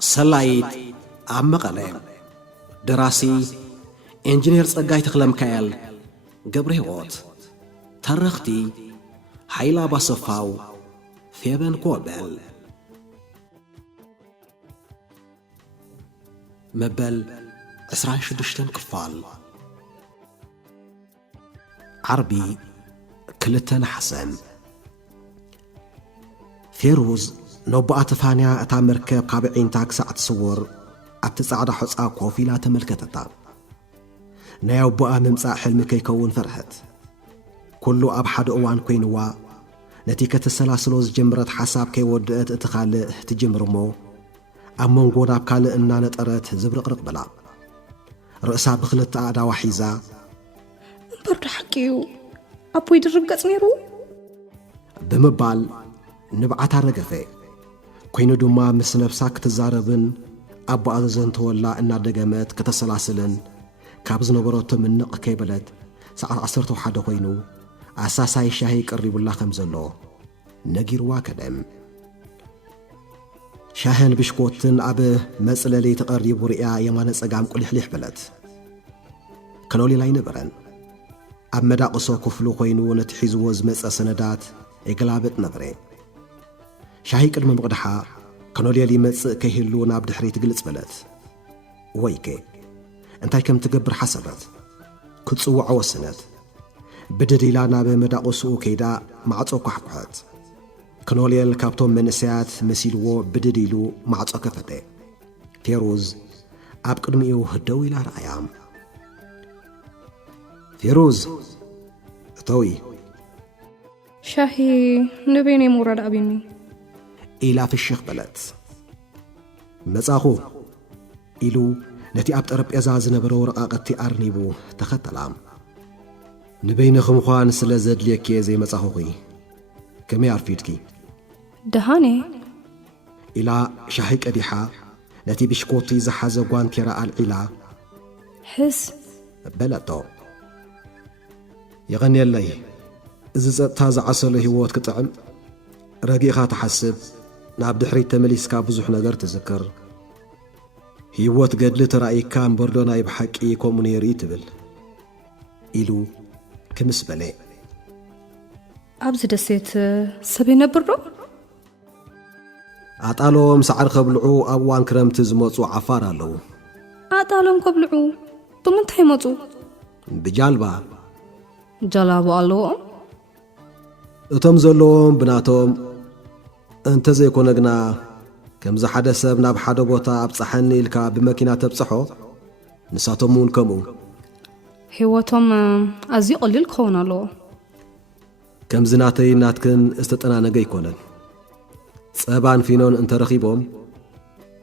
سلايت عم مقالة دراسي انجينير صقاي تخلم كايل قبره وات ترختي حيلا بصفاو ثيبن كوبل مبل 26 كفال عربي كلتن حسن فيروز نوبات فانيا اتا مركب كابعين تاكسا تصور ابتصعد حصا كوفيلا تملكتتا نايو بقى ممصا حلم كيكون فرحت كله اب حد اوان كوينوا نتيكه السلاسلوز جمرت حساب كيودت اتخال تجمرمو امون غوداب كال ان نطرت زبرقرق بلا رؤسا بخلت ادا وحيزا برد حكيو ابو يدرب قصنيرو بمبال نبعت رغفه كوينو دوما مس نفساك تزاربن ابو ازن تولا ان دغمت كتسلاسلن كابز نبروت منق كيبلت ساعه 11 كوينو اساساي شاهي قريبلا خمزلو نغيروا كدم شاهن بشكوتن اب مصللي تقريب رئيا يمان صقام قلحلح بلت كلولي لاي نبرن اب مداقسو كفلو كوينو نتحيزو زمص سندات يغلابط نبري شاهي قدم مقدحا كنولي لي مص كيهلو ناب دحري تغلص بلت ويكي انتاي كم تجبر حسبت كتصوع وسنت بدديلا ناب مداقسو كيدا معصو كحقحت كنولي الكابتون منسيات مسيلو بدديلو معصو كفته فيروز اب قدميو هدو الى رايام فيروز توي شاهي نبيني مراد ابيني إلا في الشيخ بلت مصاخو إلو نتي اب طربيزا زنبرو رقاقتي ارنيبو تختلام نبينكم خوان سلا زدليكي زي مصاخوي كم يعرفيتكي دهاني إلا شاهي قديحا نتي بشكوتي زحازه غوانتيرا العلا حس بلتو يغني لي إذا تازع عسل هيوت كطعم رقيقا تحسب ناب دحري تمليسكا بزح نجر تذكر هيوت قدل ترأي كان بردونا يبحكي كومونيري تبل إلو كمس بلي أبز دسيت سبينا برو عطالهم سعر خبلعو أبوان كرمت زموصو عفار له عطالهم خبلعو بمنتهي موصو بجالبا جلابو الله اتم زلوم بناتهم انت زي كونغنا كم ز حدا سب ناب حدا بوتا ابصحني لكا بماكينه تبصحو نساتهم كمو هيوتهم ازي قليل كونالو كم زناتي ناتكن استطنانغ يكونن صبان فينون انت رخيبهم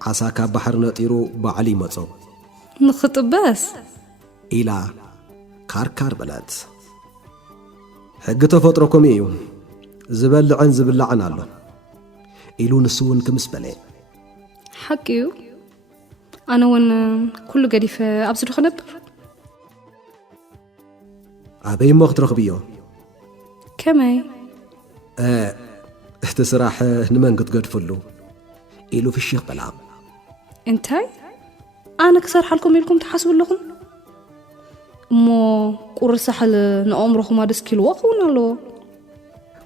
عسا كاب بحر نطيرو بعلي مصو نخطبس الى كاركار بلات حق تفطركم ايو زبلعن زبلعن الله إلو نسون كمس بلي حقيو أنا وين كل قريفة أبصر خنبر أبي مخترق بيو كماي احتسراح نمان قد فلو إلو في الشيخ بلعب انتاي أنا كسر حالكم يلكم تحاسبوا لكم مو قرص حل نأمركم هذا سكيل وقونا له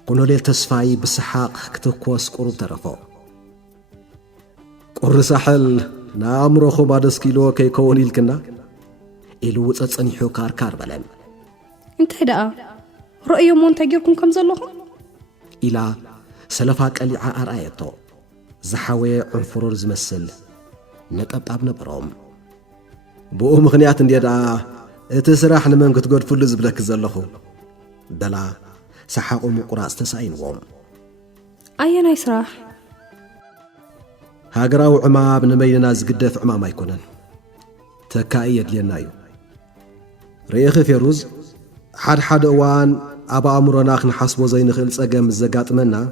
قولوا لي تسفاي بسحاق كتوكوس قرب ترفو قرص حل نأمركم هذا سكيل كي كوني لكنا إلو تصنيحو كار بلن انتاي دقا رأيو مون تاجيركم كم زلوهم إلا سلفاك اللي عارآيتو زحاوي عنفرور زمسل نتقبطاب نبروم بو مخنيات انديدا اتسراح نمن كتقول فل زبلك زلخو بلا سحاقو مقراص تساينوم اينا يسراح هاغراو عماب نمينا زقدف عمام يكونن تكاي يدلينايو ريخ فيروز حد اوان ابا امرنا نحسبو زي نخل صقم زغاطمنا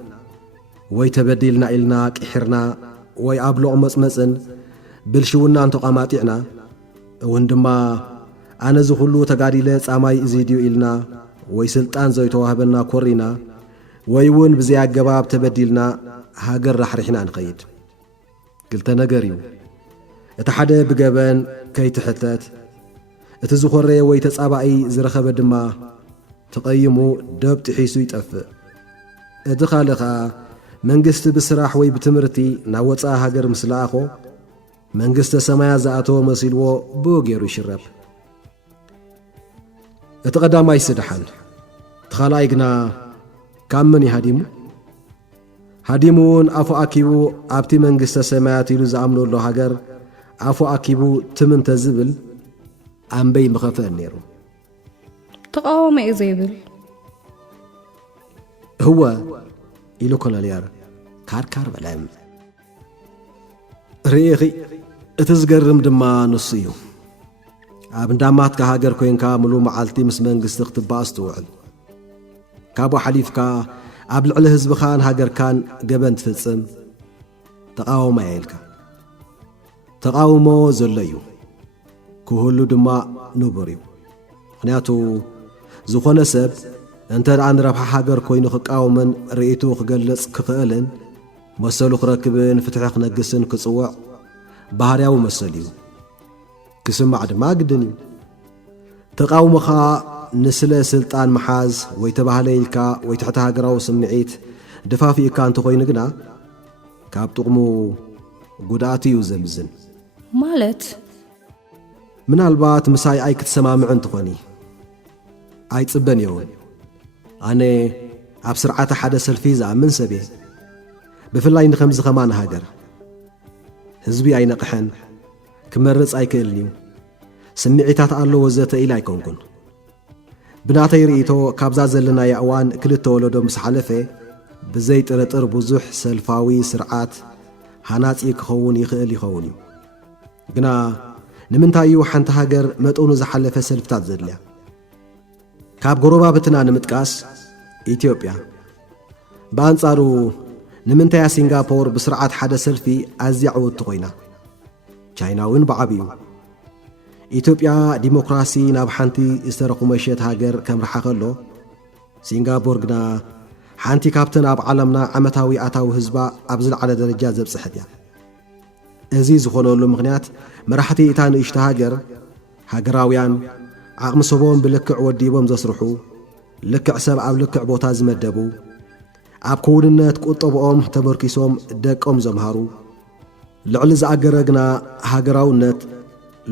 وي تبديلنا إلنا قحرنا وي ابلو مصمصن بلشونا انتو قماطيعنا وندما أنا زخلو تقاريلة ساماي إزيديو إلنا ويسلطان زيتوها بنا كورينا ويون بزياق قباب تبديلنا هاقر رح رحنا نقيد قلت نجريو اتحدى بجبان كي تحتت اتزخري ويتصابعي زرخب دما تقيمو دب تحيسو يتقفق ادخالخا منجست بسراح وي بتمرتي ناوصا هاجر مسلاخو منجست سمايا زاتو مسيلو بوغيرو يشرب اتقدام يسدحن تخالايغنا كامن يهديمو هديمون افو اكيبو ابتي منجست سمايات يلو زامنو لو هاجر افو اكيبو تمن تزبل أنبي مخفى النيرو تقاوم إزيبل هو إلو كنا ليار كار بلام ريخي اتزقرم دما نصيو ابن دامات كهاجر كوين كاملو معالتي مس منجست اختباس توعل كابو حليفكا قبل على حزب خان هاجر كان جبن تفصم تقاوم يلكا تقاومو زليو كهولو دما نبريو خنياتو زخونه سب انت عن ربح حجر كوينو خقاومن رئيتو خجلص كخالن مسلو خركبن فتح خنقسن كصوع بحرياو مسليو كسمع دما قدني تقاومخا نسله سلطان محاز ويتبهليلكا ويتحت هاجراو سمعيت دفافي كانت خوينغنا كاب طقمو غداتي يزمزن مالت من البات مساي اي كتسمامع انتخوني اي صبن يون انا ابسرعه حدا سلفيزا من سبي بفلاي نخمز خمان هاجر حزبي اي نقحن كمرص اي كلنيو سمعيتات الله وزته الى يكونكن بناتي ريتو كابزا زلنا يا اوان كلت ولدو مسحلفه بزي طرطر بزح سلفاوي سرعات حناصي كخون يخيل يخوني غنا نمنتايو حنت هاجر مطونو زحلفه سلفتات زدليا كاب غروبا بتنا نمطقاس ኢትዮጵያ በአንጻሩ ንምንታይ ሲንጋፖር በስርዓት ሓደ ሰልፊ ኣዝያዕውት ኮይና ቻይናውን በዓብዩ ኢትዮጵያ ዲሞክራሲ ናብ ሓንቲ ዝተረኹመሸት ሃገር ከምርሓ ከሎ ሲንጋፖር ግና ሓንቲ ካብተን ኣብ ዓለምና ዓመታዊ ኣታዊ ህዝባ ኣብ ዝለዓለ ደረጃ ዘብጽሕት እያ እዚ ዝኾነሉ ምኽንያት መራሕቲ እታ ንእሽቶ ሃገር ሃገራውያን ዓቕሚ ሰቦም ብልክዕ ወዲቦም ዘስርሑ ልክዕ ሰብ ኣብ ልክዕ ቦታ ዝመደቡ ኣብ ክውንነት ቁጠብኦም ተበርኪሶም ደቆም ዘምሃሩ ልዕሊ ዝኣገረ ግና ሃገራውነት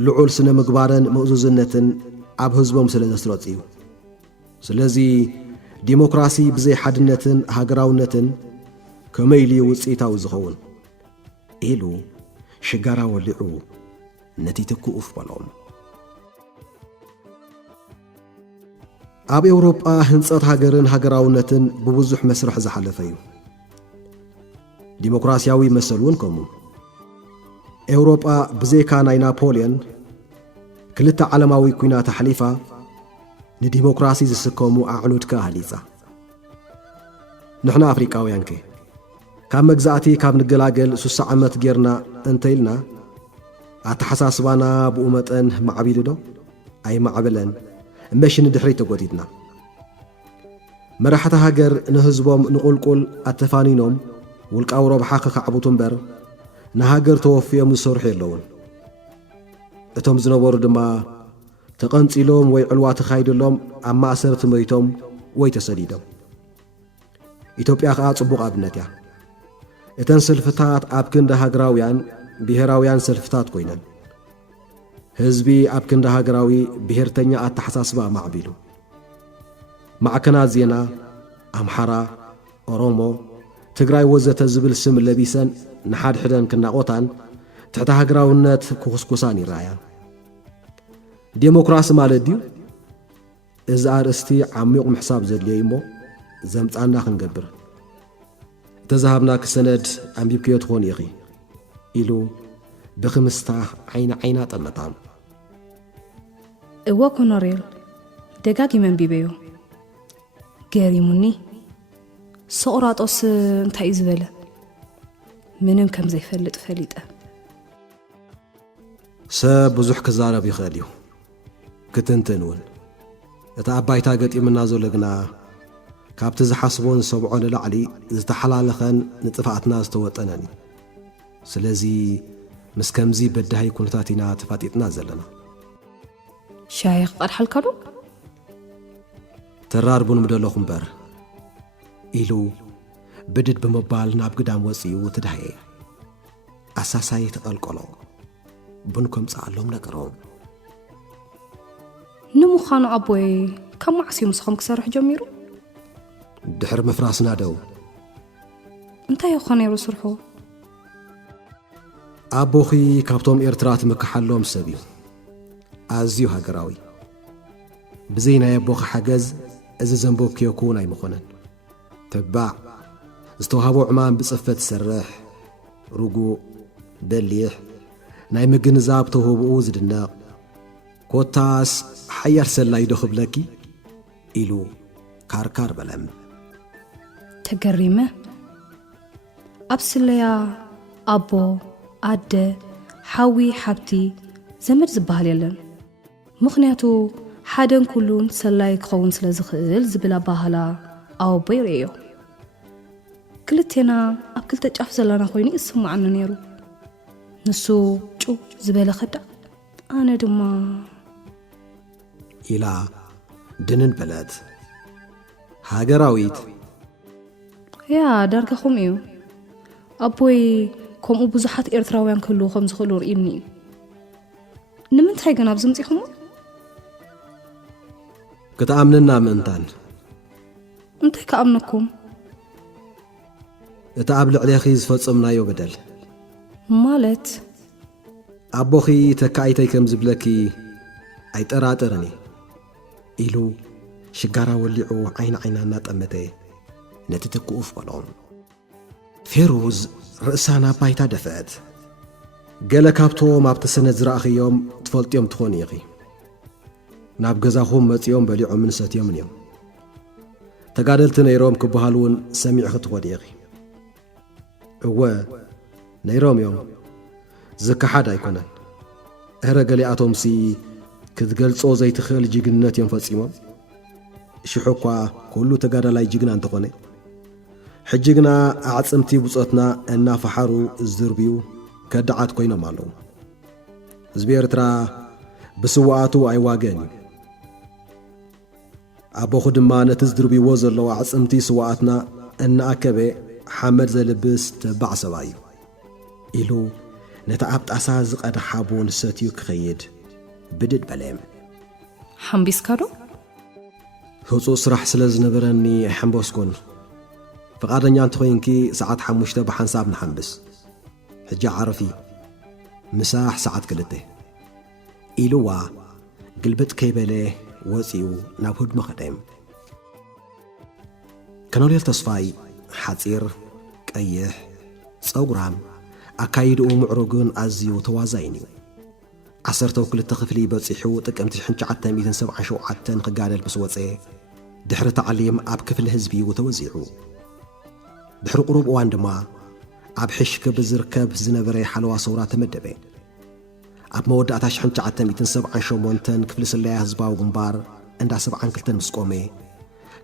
ልዑል ስነ ምግባርን ምእዙዝነትን ኣብ ህዝቦም ስለ ዘስረጽዩ ስለዚ ዲሞክራሲ ብዘይ ሓድነትን ሃገራውነትን ከመይ ኢሉ ውፅኢታዊ ዝኸውን ኢሉ ሽጋራ ወሊዑ ነቲ ትኩኡፍ በሎም ኣብ ኤውሮጳ ህንጸት ሃገርን ሃገራውነትን ብብዙሕ መስርሕ ዝሓለፈ እዩ ዲሞክራሲያዊ መሰልውን ከምኡ ኤውሮጳ ብዘይካ ናይ ናፖልዮን ክልተ ዓለማዊ ኩናት ሓሊፋ ንዲሞክራሲ ዝስከሙ ኣዕኑድካ ሃሊጻ ንሕና ኣፍሪቃውያን ከ ካብ መግዛእቲ ካብ ንገላገል 60 ዓመት ጌርና እንተይልና ኣተሓሳስባና ብኡ መጠን ማዕቢሉ ዶ ኣይማዕብለን እመሽን ድሕሪ ተጎዲድና መራሕቲ ሃገር ንህዝቦም ንቁልቁል ኣተፋኒኖም ውልቃዊ ረብሓ ክከዕቡቱ እምበር ንሃገር ተወፊዮም ዝሰርሑ የለውን እቶም ዝነበሩ ድማ ተቐንፂሎም ወይ ዕልዋ ተኻይድሎም ኣብ ማእሰር ትመይቶም ወይ ተሰዲዶም ኢትዮጵያ ከዓ ጽቡቕ ኣብነት እያ እተን ሰልፍታት ኣብ ክንዲ ሃገራውያን ብሄራውያን ሰልፍታት ኮይነን ህዝቢ ኣብ ክንዲ ሃገራዊ ብሄርተኛ ኣተሓሳስባ ማዕቢሉ ማዕከናት ዜና ኣምሓራ ኦሮሞ ትግራይ ወዘተ ዝብል ስም ለቢሰን ንሓድሕደን ክናቆታን ትሕቲ ሃገራውነት ክኹስኩሳን ይረኣያ ዲሞክራሲ ማለት ድዩ እዚ ኣርእስቲ ዓሚቕ ምሕሳብ ዘድልዮ እሞ ዘምፃና ክንገብር ተዛሃብና ክሰነድ ኣንቢብክዮ ትኾን ኢኺ ኢሉ ብኽምስታ ዓይና ጠመጣም እወ ኮኖሬል ደጋጊመ አንቢበዮ ገሪሙኒ ሶቅራጦስ እንታይ ዝበለ ምንም ከም ዘይፈልጥ ፈሊጠ ሰብ ብዙሕ ክዛረብ ይኽእል እዩ ክትንትን እውን እታ ኣባይታ ገጢምና ዘሎ ግና ካብቲ ዝሓስቦን ሰብዖ ንላዕሊ ዝተሓላለኸን ንጥፋኣትና ዝተወጠነን سلازي مسكمزي بدهي كنتاتنا تفاتيتنا زلنا شايخ قد حلكرو تراربون مدلوخم بر إلو بدد بمبال ناب قدام وصيو تدهي أساساي تقلقلو بنكم تعلم نقرون نمو خانو أبوي كم عسي مسخم كسرح جميرو دحر مفراسنا دو انت يا خاني رسرحو أبوخي كابتوم إرترات مكحلوم سبيو أزيو هاقراوي بزينا يبوخ حجز إذا زنبوك يكون أي مخونن تبع استوهابو عمان بصفة سرح رجوع بليح ناي مجنزاب توهبو زدنا كوتاس حيار سلا يدخب لكي إلو كاركار بلم تقريمه أبسليا أبو أد حاوي حبتي زمد زبال يلن مخنياتو حادن كلون سلا يكون سلازخل زبلا باهلا أو بيريو كلتنا أبكل تجاف زلانا خويني اسمو عنا نيرو نسو جو زبالة خدا أنا دما إلى دنن بلد هاجراويت يا دارك خميو أبوي كم أبوزحات إرتراويان كله خمس خلور إني نمنت هاي جناب زمتي خمو كتأمننا منتان انت كأمنكم تقابل عليه خيز فتصمنا يو بدل مالت أبوخي تكايتي كم زبلكي أي تراترني إلو شجارة ولعو عينا ناتأمتي نتتكوف ولون فيروز رأسانا بايتا دفعت قال كابتو ما بتسند زراخي يوم تفلت يوم تخوني يخي ناب جزاهم مت يوم بليعو من ست يوم من يوم تقادلت نيروم كبهالون سميع خطوة يخي هو نيروم يوم زكا حدا يكونن هرقلي أتومسي كتقلصو زي تخيل جيجنات يوم فاسيمو شحوكوا كله تقادل لاي جيجنا انتقوني حجينا أعصمتي بصوتنا أن فحرو الزربيو كدعات كوينا مالو زبيرترا بسواتو أي واجاني أبو خدما نتزدربي وزر لو عصمتي سواتنا أن أكبي حمد زلبس تبع سوايو إلو نتعبت أساز قد حابون ساتيو كخيد بدد بلام حنبيس كارو هوصو صرح سلز نبرني حنبوسكون فقادني أنت خوينكي ساعات حموشته بحنساب نحنبس حجة عرفي مساح ساعات كلته إلوا قلبت كيبله وزيو نابود مخدم كانوا ليل تصفاي حصير قيح صوغرام أكايد معروقون أزيو توازينيو عصرتو كل التخفلي بصيحو تقمت حنجعتن 277 قاعدل بسوصي دحر تعليم أب كفل حزبي وتوزيعو دحر قروب واندما أب حشك بزركب زنبري حلوة صورة تمدبي أب مودة حنجعتن 278 كفل سلايا حزباو غنبار عند 7 كلتن مسقومي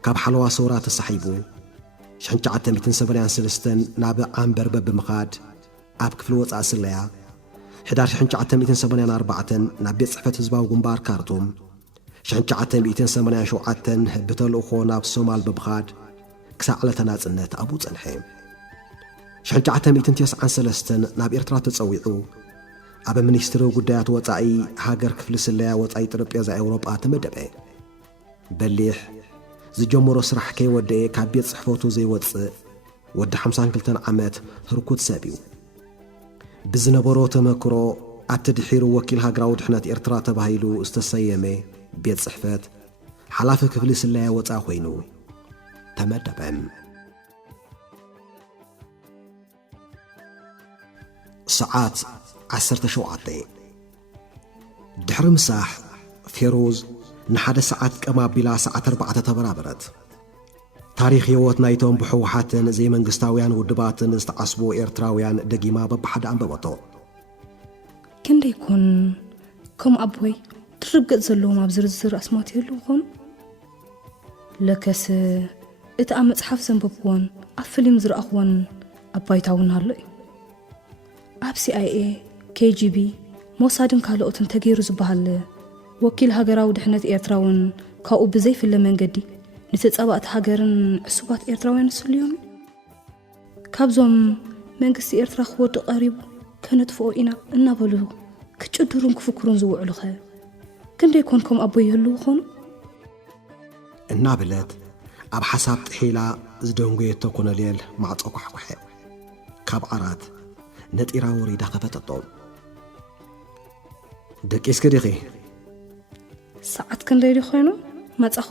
كاب حلوة صورة تصحيبو حنجعتن 273 ناب عنبر بمخاد أب كفل وصع سلايا حدار حنجعتن 284 ناب صحفة حزباو غنبار كارتوم حنجعتن 287 بتلوخو ناب صومال بمخاد كسا على تناصنت أبو صنحيم حنجعتن 293 ناب إرترا تصويعو أب منيسترو قدايات وصعي هاجر كفل سلايا وصعي طربيزا أوروبا تمدبي بليح زجمرو سرح كي ودي كابيت صحفوتو زي وص ود 52 عامات هركوت سابيو بزنبرو تمكرو أتدحيرو وكيل هاجراود حنات إرترا تبايلو استسيمي بيت صحفات حلاف كفل سلايا وصا خوينو تمدبن ساعات 17 دحر مساح فيروز نحد ساعات كما بلا ساعات 4 تبرابرت تاريخ يوت نايتهم بحوحاتن زي منقستاويان ودباتن استعصبو إرتراويان دقيما ببحد عن ببطو كندا يكون كم أبوي تربقت زلو ما بزرزر أسماتي اللوغن لكس إتأمت حف زنببون أفلي مزر أخوان أباي تاون هالي ኣብ CIA KGB ሞሳድን ካልኦትን ተገይሩ ዝበሃል ወኪል ሃገራዊ ድሕነት ኤርትራውን ካብኡ ብዘይፍለ መንገዲ ንተጸባእቲ ሃገርን ዕሱባት ኤርትራውያን ስልዮም ካብዞም መንግስቲ ኤርትራ ክወድ ቀሪቡ ከነጥፍኦ ኢና እናበሉ ክጭድሩን ክፍክሩን ዝውዕሉ ኸ ክንደይ ኮንኩም ኣቦ ይህሉ ኾኑ እናብለት ኣብ ሓሳብ ጥሒላ ዝደንጎየቶ ኮነልየል ማዕጾ ኳሕኩሐ ካብ ዓራት ነጢራ ወሪዳ ከፈተቶም ደቂስ ከዲኺ ሰዓት ክንደይ ኮይኑ መጻኹ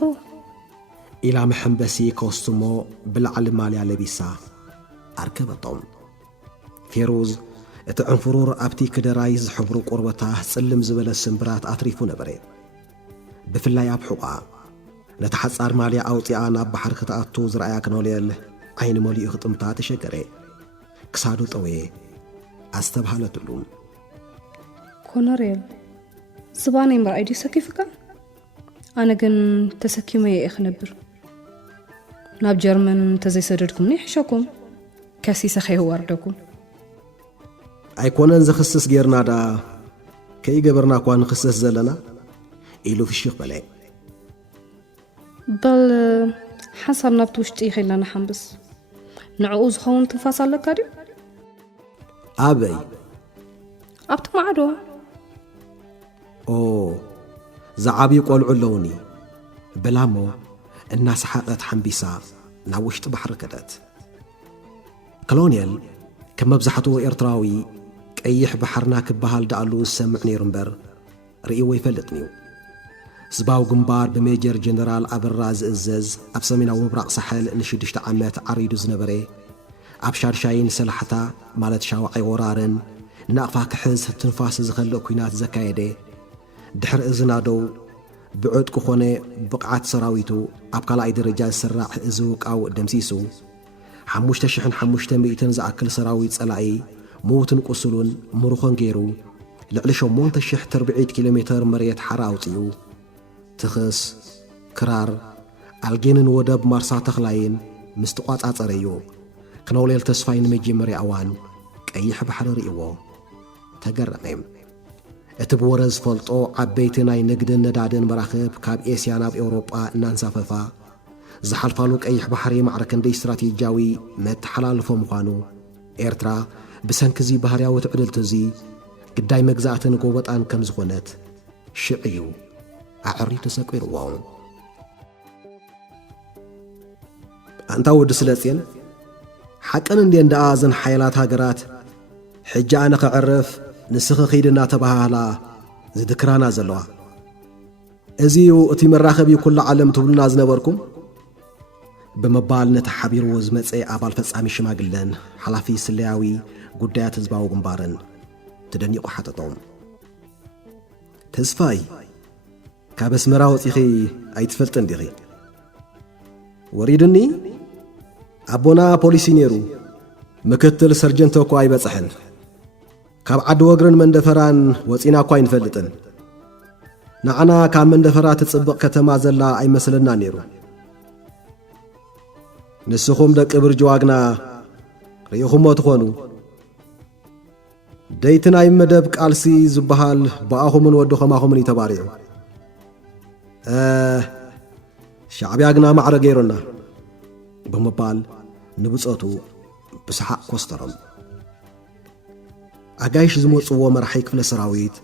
ኢላ መሐንበሲ ከወስሞ ብላዕሊ ማልያ ለቢሳ ኣርከበቶም ፌሩዝ እቲ ዕንፍሩር ኣብቲ ክደራይ ዝሕብሩ ቁርበታ ጽልም ዝበለ ስምብራት ኣትሪፉ ነበረ ብፍላይ ኣብ ሕቋ ነቲ ሓጻር ማልያ ኣውፂኣ ናብ ባሕር ክትኣቱ ዝረኣያ ክኖልየል ዓይኒ መሊኡ ክጥምታ ተሸገረ ክሳዱ ጠወየ ኣስተብሃለትሉ ኮነርየል ዝባነይ ምርኣይ ድዩ ሰኪፍካ ኣነ ግን ተሰኪመ እየ ክነብር ናብ ጀርመን ተዘይሰደድኩምኒ ይሕሸኩም ከሲሰ ኸይዋርደኩም ኣይኮነን ዝኽስስ ጌርና ዳ ከይገበርና እኳ ንኽስስ ዘለና ኢሉ ፍሽኽ በለ በል ሓሳብ ናብቲ ውሽጢ ይኸይልና ንሓንብስ ንዕኡ ዝኸውን ትንፋስ ኣለካ ድዩ ኣበይ ኣብቲ ማዕዶ ዝዓብዪ ቈልዑ ኣለውኒ በላሞ እናሰሓቐት ሓንቢሳ ናብ ውሽጢ ባሕሪ ከደት ኮሎኔል ከም መብዛሕትኡ ኤርትራዊ ቀይሕ ባሕርና ክበሃል ዳኣሉ ዝሰምዕ ነይሩ እምበር ርእይዎ ይፈልጥን እዩ ህዝባዊ ግንባር ብሜጀር ጀነራል ኣበራ ዝእዘዝ ኣብ ሰሜናዊ ምብራቕ ሳሕል ን6 ዓመት ዓሪዱ ዝነበረ ኣብ ሻድሻይን ሰላሕታ ማለት ሻውዓይ ወራርን ንናቕፋ ክሕዝ ትንፋስ ዝኸልእ ኩናት ዘካየደ ድሕሪ እዝናዶው ብዕጥቂ ኾነ ብቕዓት ሰራዊቱ ኣብ ካልኣይ ደረጃ ዝስራዕ እዚ ውቃው ደምሲሱ 5500 ዝኣክል ሰራዊት ጸላኢ ሞትን ቁስሉን ምሩኾን ገይሩ ልዕሊ 8,400 ኪሎ ሜትር መሬት ሓራ ኣውፅኡ ትኽስ ክራር ኣልጌንን ወደብ ማርሳ ተኽላይን ምስ ተቋጻጸረዩ ክነውሌል ተስፋይ ንመጀመርያ እዋን ቀይሕ ባሕሪ ርእይዎ ተገረመ እቲ ብወረ ዝፈልጦ ዓበይቲ ናይ ንግድን ነዳድን መራኽብ ካብ ኤስያ ናብ ኤውሮጳ እናንሳፈፋ ዝሓልፋሉ ቀይሕ ባሕሪ ማዕረ ክንደይ ስትራቴጂያዊ መተሓላልፎ ምዃኑ ኤርትራ ብሰንኪ እዚ ባህርያዊ ትዕድልቲ እዚ ግዳይ መግዛእትን ጎበጣን ከም ዝኾነት ሽዕዩ ኣዕሪ ተሰቂርዎ ኣንታ ወዲ ስለጽየን ሓቀን እንዴ እንደኣ ዘን ሓይላት ሃገራት ሕጂ ኣነ ኸዕርፍ ንስኺ ኺድ እናተባህላ ዝድክራና ዘለዋ እዚዩ እቲ መራኸቢ ኩሉ ዓለም ትብሉና ዝነበርኩም ብምባል ነቲ ሓቢርዎ ዝመፀ ኣባል ፈጻሚ ሽማግለን ሓላፊ ስለያዊ ጉዳያት ህዝባዊ ግንባርን ትደኒቑ ሓተቶም ተስፋይ ካብ ኣስመራ ወፂኺ ኣይትፈልጥን ዲኺ ወሪድኒ ኣቦና ፖሊሲ ነይሩ ምክትል ሰርጀንቶ እኳ ኣይበጽሕን ካብ ዓዲ ወግርን መንደፈራን ወፂና እኳ ኣይንፈልጥን ንዓና ካብ መንደፈራ ትጽብቕ ከተማ ዘላ ኣይመስለና ነይሩ ንስኹም ደቂ ብርጅዋግና ርኢኹሞ ትኾኑ ደይቲ ናይ መደብ ቃልሲ ዝበሃል ብኣኹምን ወድኸማኹምን ይተባሪዑ ሻዕብያ ግና ማዕረ ገይሩና ብምባል ንብጾቱ ብስሓቅ ኮስተሮም ኣጋይሽ ዝመጽዎ መራሒ ክፍለ ሰራዊት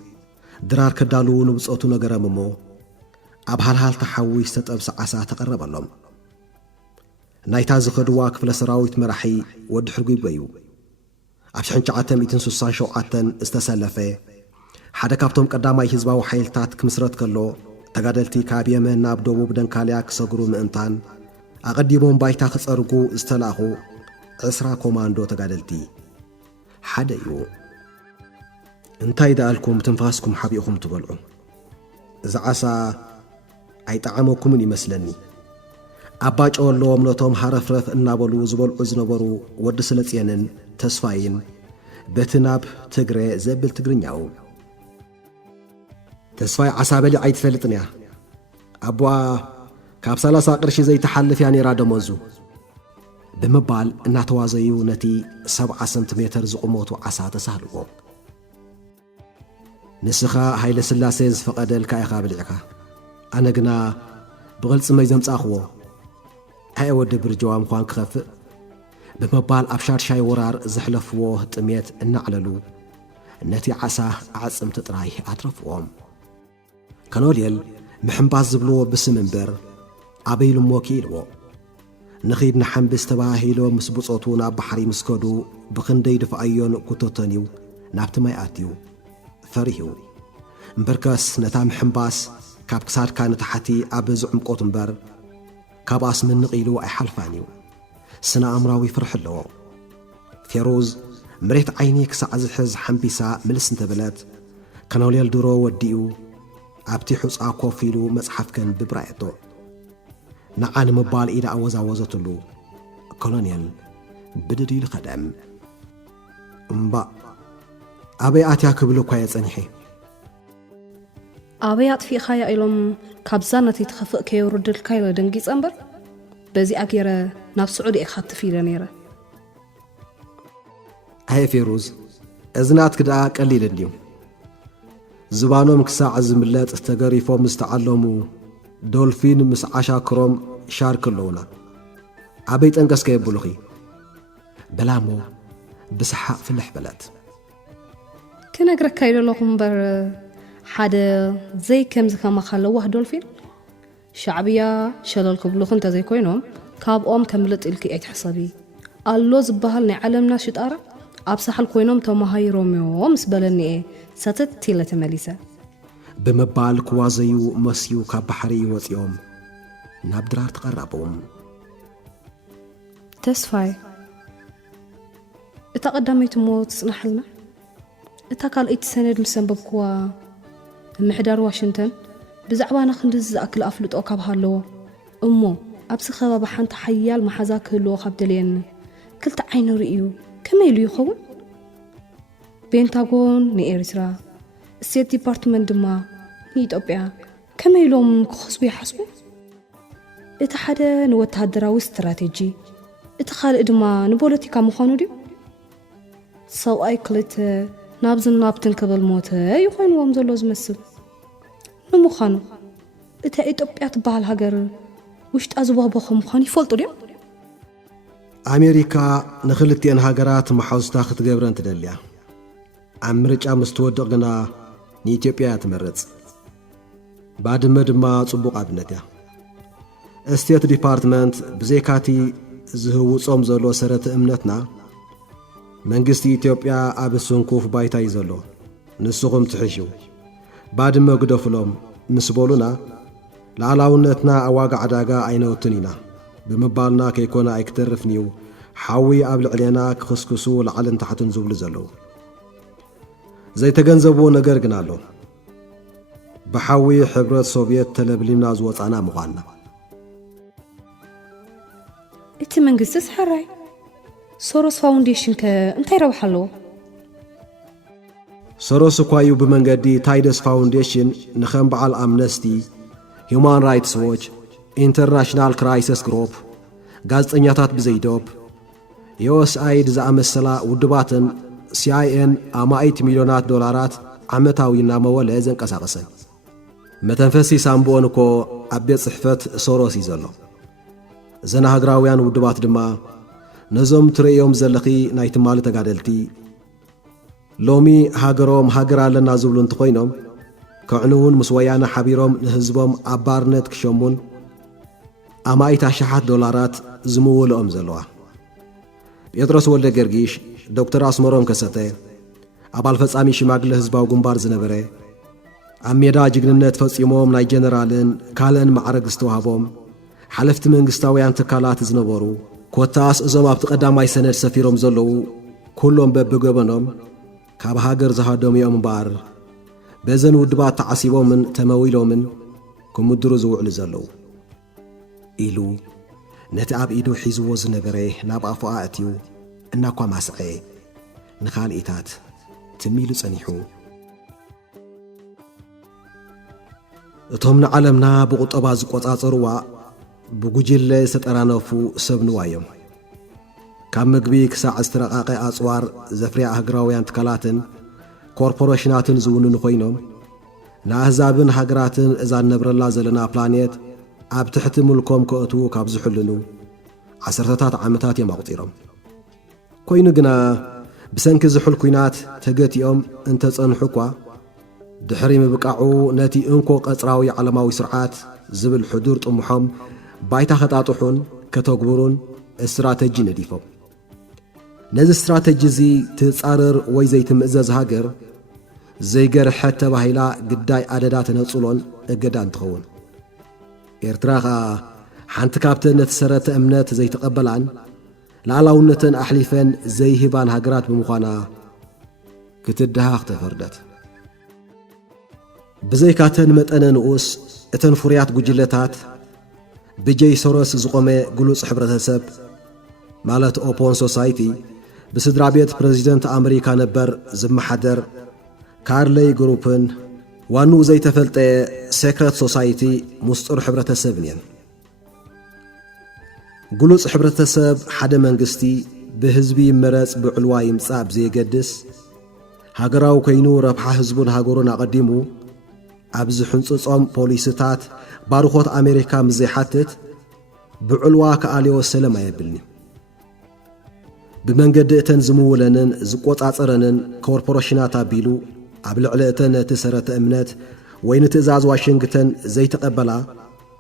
ድራር ከዳልዉ ንብጾቱ ነገረም እሞ ኣብ ሃልሃል ተሓዊ ዝተጠብሰ ዓሳ ተቐረበሎም ናይታ ዝኸድዋ ክፍለ ሰራዊት መራሒ ወዲ ሕርጉ እዩ ኣብ 1967 ዝተሰለፈ ሓደ ካብቶም ቀዳማይ ህዝባዊ ሓይልታት ክምስረት ከሎ ተጋደልቲ ካብ የመን ናብ ደቡብ ደንካልያ ክሰግሩ ምእንታን ኣቐዲሞም ባይታ ክጸርጉ ዝተላኹ 20 ኮማንዶ ተጋደልቲ ሓደ እዩ እንታይ ደኣልኩም ትንፋስኩም ሓቢእኹም ትበልዑ እዚ ዓሳ ኣይጣዓመኩምን ይመስለኒ ኣባ ጨወሎም ነቶም ሃረፍረፍ እናበሉ ዝበልዑ ዝነበሩ ወዲ ስለጽየንን ተስፋይን በቲ ናብ ትግረ ዘብል ትግርኛው ተስፋይ ዓሳ በሊ ኣይትፈልጥን እያ ኣቦኣ ካብ 30 ቅርሺ ዘይተሓልፍ እያ ነይራ ደመዙ ብምባል እናተዋዘዩ ነቲ 70 ሰንቲሜትር ዝቁመቱ ዓሳ ተሳልዎ ንስኻ ሃይለ ስላሴ ዝፈቐደልካ ኢኻ ብልዕካ ኣነ ግና ብቕልፂ መይ ዘምጻኽዎ ኣየ ወዲ ብርጀዋ ምዃን ክኸፍእ ብምባል ኣብ ሻድሻይ ወራር ዘሕለፍዎ ጥሜት እናዕለሉ ነቲ ዓሳ ዓጽምቲ ጥራይ ኣትረፍዎም ከኖልየል ምሕምባስ ዝብልዎ ብስም እምበር ኣበይሉ ሞኪ ኢልዎ ንኺድ ንሓንብስ ተባሂሎ ምስ ብጾቱ ናብ ባሕሪ ምስ ከዱ ብኽንደይ ድፍኣዮን ኩተተንዩ ናብቲ ማይ ኣትዩ ፈሪሁ እምበርከስ ነታ ምሕምባስ ካብ ክሳድካ ንታሕቲ ኣብ ዝዕምቆት እምበር ካብኣስ ምንቕ ኢሉ ኣይሓልፋን እዩ ስነ ኣእምራዊ ፍርሕ ኣለዎ ፌሩዝ መሬት ዓይኒ ክሳዕ ዝሕዝ ሓንቢሳ ምልስ እንተበለት ከኖልየል ድሮ ወዲኡ ኣብቲ ሑፃ ኮፍ ኢሉ መጽሓፍ ከንብብ ራእየቶ ንዓ ንምባል ኢዳ ኣወዛወዘትሉ ኮሎኔል ብድድ ኢሉ ኸደም እምባ ኣበይ ኣትያ ክብሉ እኳ የጸኒሐ ኣበይ ኣጥፊእኻያ ኢሎም ካብዛ ነቲ ትኸፍእ ከየውርድልካ ኢለ ደንጊጸ እምበር በዚኣ ገይረ ናብ ስዑድ እየ ኻትፍ ኢለ ነይረ ኣየ ፌሩዝ እዝናት ክድኣ ቀሊልን እዩ ዝባኖም ክሳዕ ዝምለጥ ተገሪፎም ዝተዓለሙ ዶልፊን ምስ ዓሻክሮም ሻርክ ኣለውና ኣበይ ጠንቀስከ የብሉኺ በላሞ ብስሓቕ ፍልሕ በለት ክነግረካ ኢለለኹ እምበር ሓደ ዘይ ከምዚ ከማኻ ኣለዋህ ዶልፊን ሻዕብያ ሸለል ክብሉኽ እንተዘይኮይኖም ካብኦም ከምልጥ ኢልኪ ኣይትሕሰቢ ኣሎ ዝበሃል ናይ ዓለምና ሽጣራ ኣብ ሳሕል ኮይኖም ተማሃይሮም እዮም ምስ በለኒኤ ሰተት ኢለ ተመሊሰ ብምባል ክዋዘዩ መስዩ ካብ ባሕሪ ወፂኦም ናብ ድራር ተቐራቦም ተስፋይ እታ ቀዳመይቲ ሞ ትጽናሕልና እታ ካልአይቲ ሰነድ ምስ ሰንበብክዋ ምሕዳር ዋሽንተን ብዛዕባና ክንድዚ ዝኣክል ኣፍልጦ ካብ ሃለዎ እሞ ኣብዚ ከባቢ ሓንቲ ሓያል መሓዛ ክህልዎ ካብ ደልየኒ ክልተ ዓይኒ ርእዩ ከመይ ኢሉ ይኸውን ቤንታጎን ንኤርትራ ስቴት ዲፓርትመንት ድማ ንኢትዮጵያ ከመይ ኢሎም ክኸስቡ ይሓስቡ እቲ ሓደ ንወተሃደራዊ ስትራቴጂ እቲ ካልእ ድማ ንፖለቲካ ምዃኑ ድዩ ሰብኣይ ክልተ ናብዝን ናብትን ክብል ሞተ ይኾይንዎም ዘሎ ዝመስል ንምዃኑ እታ ኢትዮጵያ ትበሃል ሃገር ውሽጣ ዝዋህበኸ ምዃኑ ይፈልጡ ድዮም ኣሜሪካ ንኽልቲአን ሃገራት መሓውዝታ ክትገብረን ትደልያ ኣብ ምርጫ ምስ ትወድቕ ግና ንኢትዮጵያ ትመርጽ ባድመ ድማ ጽቡቕ ኣብነት እያ ስቴት ዲፓርትመንት ብዘይካቲ ዝህውጾም ዘሎ ሰረተ እምነትና መንግስቲ ኢትዮጵያ ኣብ ስንኩፍ ባይታ እዩ ዘሎ ንስኹም ትሕሹ ባድመ ግደፍሎም ምስ በሉና ላዕላውነትና ኣዋጋ ዕዳጋ ኣይነወትን ኢና ብምባልና ከይኮነ ኣይክተርፍን እዩ ሓዊ ኣብ ልዕልና ክኽስክሱ ላዕልን ታሕትን ዝብሉ ዘለዉ ዘይተገንዘብዎ ነገር ግን ኣሎ ብሓዊ ሕብረት ሶቪየት ተለብሊምና ዝወፃና ምዃንና እቲ መንግስትስ ሕራይ ሶሮስ ፋውንዴሽን ከ እንታይ ረብሓ ኣለዎ ሶሮስ እኳ እዩ ብመንገዲ ታይደስ ፋውንዴሽን ንኸም በዓል ኣምነስቲ ሁማን ራይትስ ዎች ኢንተርናሽናል ክራይሲስ ግሩፕ ጋዜጠኛታት ብዘይዶብ ዩኤስኣይድ ዝኣመሰላ ውድባትን ሲአይኤን ኣማኢት ሚልዮናት ዶላራት ዓመታዊ እናመወለ ዘንቀሳቐሰን መተንፈሲ ሳምቦን እኮ ኣብ ቤት ጽሕፈት ሶሮስ እዩ ዘሎ እዘን ሃገራውያን ውድባት ድማ ነዞም ትርእዮም ዘለኺ ናይ ትማሊ ተጋደልቲ ሎሚ ሃገሮም ሃገር ኣለና ዝብሉ እንተኾይኖም ክዕኑውን ምስ ወያነ ሓቢሮም ንህዝቦም ኣብ ባርነት ክሸሙን ኣማኢት ኣሽሓት ዶላራት ዝምውልኦም ዘለዋ ጴጥሮስ ወልደ ገርጊሽ ዶክተር ኣስመሮም ከሰተ ኣባል ፈጻሚ ሽማግለ ህዝባዊ ግንባር ዝነበረ ኣብ ሜዳ ጅግንነት ፈጺሞም ናይ ጀነራልን ካልእን ማዕረግ ዝተዋህቦም ሓለፍቲ መንግስታውያን ትካላት ዝነበሩ ኮታስ እዞም ኣብቲ ቀዳማይ ሰነድ ሰፊሮም ዘለዉ ኩሎም በብገበኖም ካብ ሃገር ዝሃዶም እዮም እምበር በዘን ውድባት ተዓሲቦምን ተመዊሎምን ክምድሩ ዝውዕሉ ዘለዉ ኢሉ ነቲ ኣብ ኢዱ ሒዝዎ ዝነበረ ናብ ኣፉ ኣእትዩ እናኳ ማስዐ ንኻልኢታት ትሚሉ ጸኒሑ እቶም ንዓለምና ብቁጠባ ዝቈጻጸሩዋ ብጉጅለ ዝተጠራነፉ ሰብንዋ እዮም ካብ ምግቢ ክሳዕ ዝተረቓቐ ኣጽዋር ዘፍርያ ኣህግራውያን ትካላትን ኮርፖሬሽናትን ዝውንኑ ኮይኖም ንኣህዛብን ሃገራትን እዛ ነብረላ ዘለና ፕላኔት ኣብ ትሕቲ ምልኮም ክእትዉ ካብ ዝሕልኑ ዓሰርተታት ዓመታት እዮም ኣቝጢሮም። ኮይኑ ግና ብሰንኪ ዝሑል ኩናት ተገቲኦም እንተጸንሑ እኳ ድሕሪ ምብቃዑ ነቲ እንኮ ቐጽራዊ ዓለማዊ ስርዓት ዝብል ሕዱር ጥሙሖም ባይታ ኸጣጥሑን ከተግብሩን እስትራተጂ ነዲፎም። ነዚ እስትራተጂ እዙ ትጻረር ወይ ዘይትምእዘዝ ሃገር ዘይገርሐት ተባሂላ ግዳይ ኣደዳ ተነጽሎን እገዳ እንትኸውን ኤርትራ ኸዓ ሓንቲ ካብተን ነተሰረተ እምነት ዘይተቐበላን ላዕላውነትን ኣሕሊፈን ዘይህባን ሃገራት ብምዃና ክትድሃኽ ተፈርደት። ብዘይካተን መጠነ ንኡስ እተን ፍርያት ጉጅለታት ብጀይ ሶሮስ ዝቖመ ግሉጽ ሕብረተሰብ ማለት ኦፖን ሶሳይቲ ብስድራ ቤት ፕሬዚደንት ኣሜሪካ ነበር ዝመሓደር ካርለይ ግሩፕን ዋንኡ ዘይተፈልጠ ሴክረት ሶሳይቲ ምስጢር ሕብረተሰብን እየን። ግሉጽ ሕብረተሰብ ሓደ መንግስቲ ብህዝቢ ይመረጽ ብዕልዋ ይምጻእ ብዘየገድስ ሃገራዊ ኮይኑ ረብሓ ህዝቡን ሃገሩን ኣቐዲሙ ኣብ ዝሕንጽጾም ፖሊስታት ባርኾት ኣሜሪካ ምዘይሓትት ብዕልዋ ከኣልዮ ሰላም ኣየብልኒ። ብመንገዲ እተን ዝምውለንን ዝቈጻጸረንን ኮርፖሬሽናት ኣቢሉ ኣብ ልዕሊ እተን ትሰረተ እምነት ወይ ንትእዛዝ ዋሽንግተን ዘይተቐበላ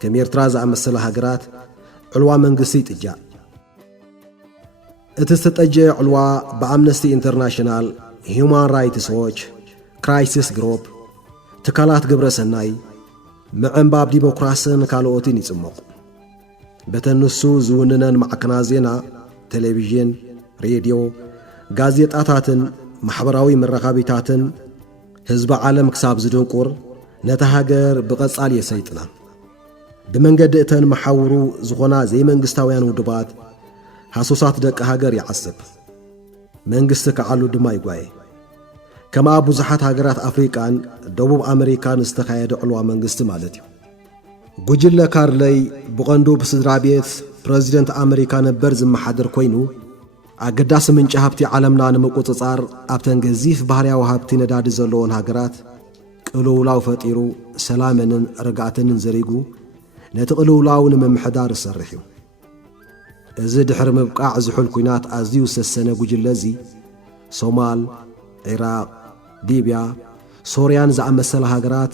ከም ኤርትራ ዝኣመሰለ ሃገራት ዕልዋ መንግስቲ ይጥጃእ። እቲ ዝተጠጀየ ዕልዋ ብኣምነስቲ ኢንተርናሽናል፣ ሂውማን ራይትስ ዎች፣ ክራይሲስ ግሩፕ፣ ትካላት ግብረ ሰናይ ምዕንባብ ዲሞክራስን ካልኦትን ይጽምቕ። በተንሱ ዝውንነን ማዕከና ዜና፣ ቴሌቪዥን፣ ሬድዮ፣ ጋዜጣታትን ማሕበራዊ መራኸቢታትን ህዝቢ ዓለም ክሳብ ዝድንቁር ነታ ሃገር ብቐጻል የሰይጥና። ብመንገዲ እተን መሓውሩ ዝኾና ዘይመንግስታውያን ውድባት ሃሶሳት ደቂ ሃገር ይዓስብ፣ መንግስቲ ከዓሉ ድማ ይጓየ። ከማ ብዙሓት ሃገራት ኣፍሪቃን ደቡብ ኣሜሪካን ዝተኻየደ ዕልዋ መንግስቲ ማለት እዩ። ጉጅለ ካርለይ ብቐንዱ ብስድራ ቤት ፕሬዚደንት ኣሜሪካ ነበር ዝመሓደር ኮይኑ ኣገዳሲ ምንጪ ሃብቲ ዓለምና ንምቁጽጻር ኣብተን ገዚፍ ባህርያዊ ሃብቲ ነዳዲ ዘለዎን ሃገራት ቅልውላው ፈጢሩ ሰላምንን ርጋእትንን ዘሪጉ ነቲ ቅልውላው ንምምሕዳር ዝሰርሕ እዩ። እዚ ድሕሪ ምብቃዕ ዝሑል ኩናት ኣዝዩ ዝተሰነ ጉጅለ እዙ ሶማል፣ ዒራቕ፣ ሊብያ፣ ሶርያን ዝኣመሰለ ሃገራት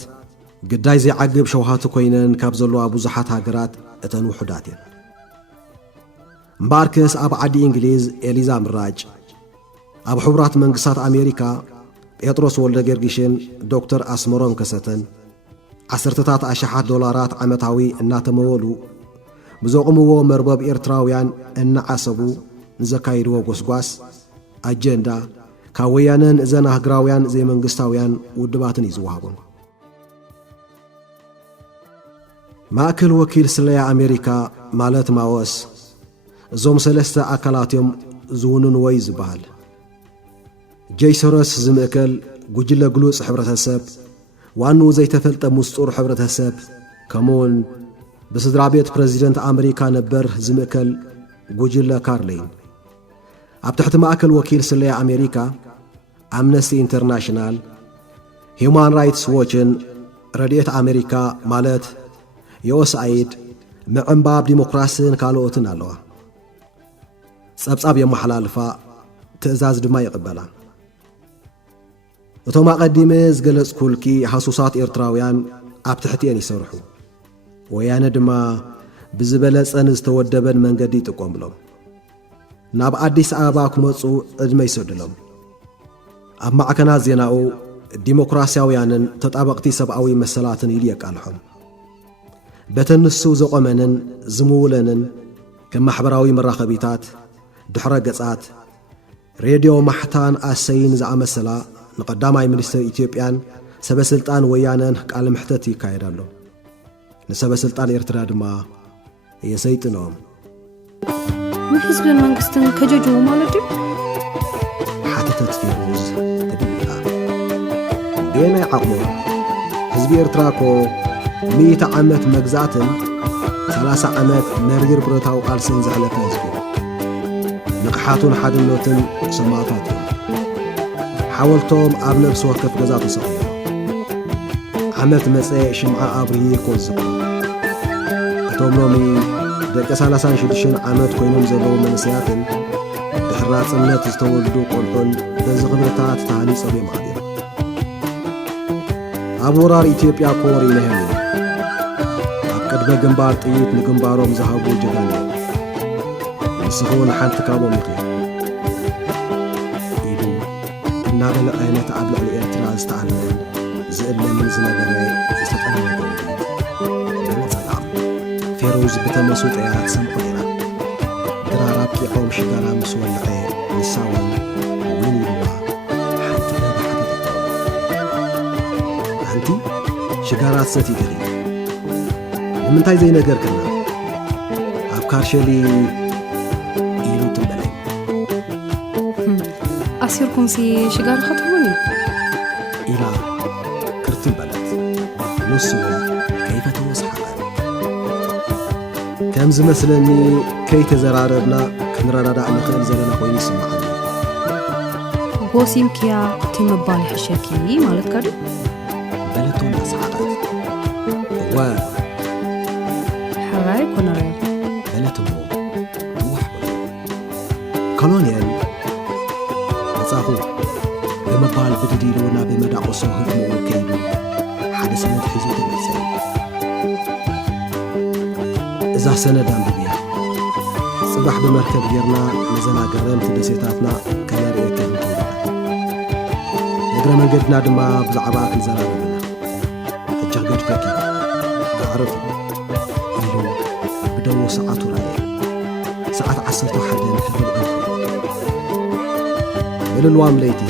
ግዳይ ዘይዓግብ ሸውሃቲ ኮይነን ካብ ዘለዋ ብዙሓት ሃገራት እተን ውሑዳት እየን። እምበኣርክስ ኣብ ዓዲ እንግሊዝ ኤሊዛ ምራጭ፣ ኣብ ሕቡራት መንግስታት ኣሜሪካ ጴጥሮስ ወልደ ጌርጊሽን ዶክተር ኣስመሮም ከሰተን ዓሰርተታት ኣሽሓት ዶላራት ዓመታዊ እናተመወሉ ብዘቕምዎ መርበብ ኤርትራውያን እናዓሰቡ ንዘካይድዎ ጐስጓስ ኣጀንዳ ካብ ወያነን እዘን ሃገራውያን ዘይመንግስታውያን ውድባትን እዩ ዝወሃቦም። ማእከል ወኪል ስለያ ኣሜሪካ ማለት ማወስ እዞም ሰለስተ ኣካላት እዮም ዝውንንወይ ዝበሃል። ጀይ ሶሮስ ዝምእከል ጉጅለ ግሉጽ ሕብረተሰብ ዋንኡ ዘይተፈልጠ ምስጡር ሕብረተሰብ ከምኡውን ብስድራ ቤት ፕሬዚደንት ኣሜሪካ ነበር ዝምእከል ጉጅለ ካርለይን ኣብ ትሕቲ ማእከል ወኪል ስለያ ኣሜሪካ ኣምነስቲ ኢንተርናሽናል፣ ሂውማን ራይትስ ዎችን፣ ረድኤት ኣሜሪካ ማለት ዩኤስኣይድ፣ ምዕንባብ ዲሞክራስን ካልኦትን ኣለዋ። ጸብጻብ የመሓላልፋ፣ ትእዛዝ ድማ ይቕበላ። እቶም ኣቐዲመ ዝገለጽኩልኪ ሃሱሳት ኤርትራውያን ኣብ ትሕቲአን ይሰርሑ፣ ወያነ ድማ ብዝበለጸን ዝተወደበን መንገዲ ይጥቆምሎም። ናብ ኣዲስ ኣበባ ክመጹ ዕድመ ይሰድሎም። ኣብ ማዕከናት ዜናኡ ዲሞክራስያውያንን ተጣበቕቲ ሰብኣዊ መሰላትን ኢሉ የቃልሖም። በተንሱ ዘቖመንን ዝምውለንን ከም ማሕበራዊ መራኸቢታት፣ ድሕረ ገጻት፣ ሬድዮ ማሕታን ኣሰይን ዝኣመሰላ ንቐዳማይ ሚኒስትር ኢትዮጵያን ሰበስልጣን ወያነን ቃል ምሕተት ይካየዳሎ። ንሰበስልጣን ኤርትራ ድማ የሰይጥኖም ንሕዝብን መንግስትን ከጀጅቡ ማለት እዩ። ሓተተት ፊሩዝ ተብልያ ቤናይ ዓቕሙ ህዝቢ ኤርትራ ኮ 100 ዓመት መግዛእትን 30 ዓመት መሪር ብረታዊ ቃልስን ዘሕለፈ ህዝቢ ንቕሓ ንሓቱን ሓድነትን ሰማዕታት እዮም ሓወልቶም ኣብ ነፍሲ ወከፍ ገዛ ተሰቒሉ ዓመት መፀ ሽምዓ ኣብርሂ ኮዝብ እቶም ሎሚ ደቂ 36 ዓመት ኮይኖም ዘለዉ መንእሰያትን ድሕሪ ናጽነት ዝተወልዱ ቆልዑን በዚ ኽብርታት ተሃኒጾም እዮም ሓቢሮም ኣብ ወራር ኢትዮጵያ ኮሪና እዮም ኣብ ቅድመ ግንባር ጥይት ንግንባሮም ዝሃቡ ጀጋን እዮም ንስኹን ሓንቲ ካቦም ይኽእል ኢሉ እናበለቐ ነቲ ኣብ ልዕሊ ኤርትራ ዝተኣልመን ዝእለምን ዝነበረ ዝተጠመነ በመጸላም ፌሮዝ ብተመሱጠያት ሰምዑ ነይራ ድራራብ ቂዖም ሽጋራ ምስ ወልዐ ንሳውን ውን ኢልዋ ሓንቲ በባሓደ ኣንቲ ሽጋራት ሰቲ ገሊ ንምንታይ ዘይነገርክና ኣብ ካርሸሊ ኢሉ ትበለይ ኣሲርኩምሲ ሽጋራ ኸትውን ኢላ ክርትን በለት ንስውን ከይፈተወስ ሓቐን ከም ዝመስለኒ ከይተዘራረብና ክንረዳዳእ ንኽእል ዘለና ኮይኑ ይስማዓኒ ጎሲምክያ ትምባል ሕሸኪ ማለት ካዱ በለቶ እናሰሓቐት እወ ሓራይ ኮነረል በለት እሞ ትዋሕ በሎ ኮሎኔል መጻኹ ብምባል ብድዲሎ ናብ መዳቆሶ ህድምኡ ከይዱ ሓደ ሰነድ ሒዙ ተመልሰ እዛ ሰነድ አንብብያ ጽባሕ ብመርከብ ጌርና መዘናገረምቲ ደሴታትና ከነርእየ ከይዱ እግረ መንገድና ድማ ብዛዕባ ክንዘራረብና ሕጂ ገድፈኪ ኣዕርፉ ኢሉ ብደሞ ሰዓቱ ራእየ ሰዓት 11 ሕርብ ዕልፉ ብልልዋም ለይቲ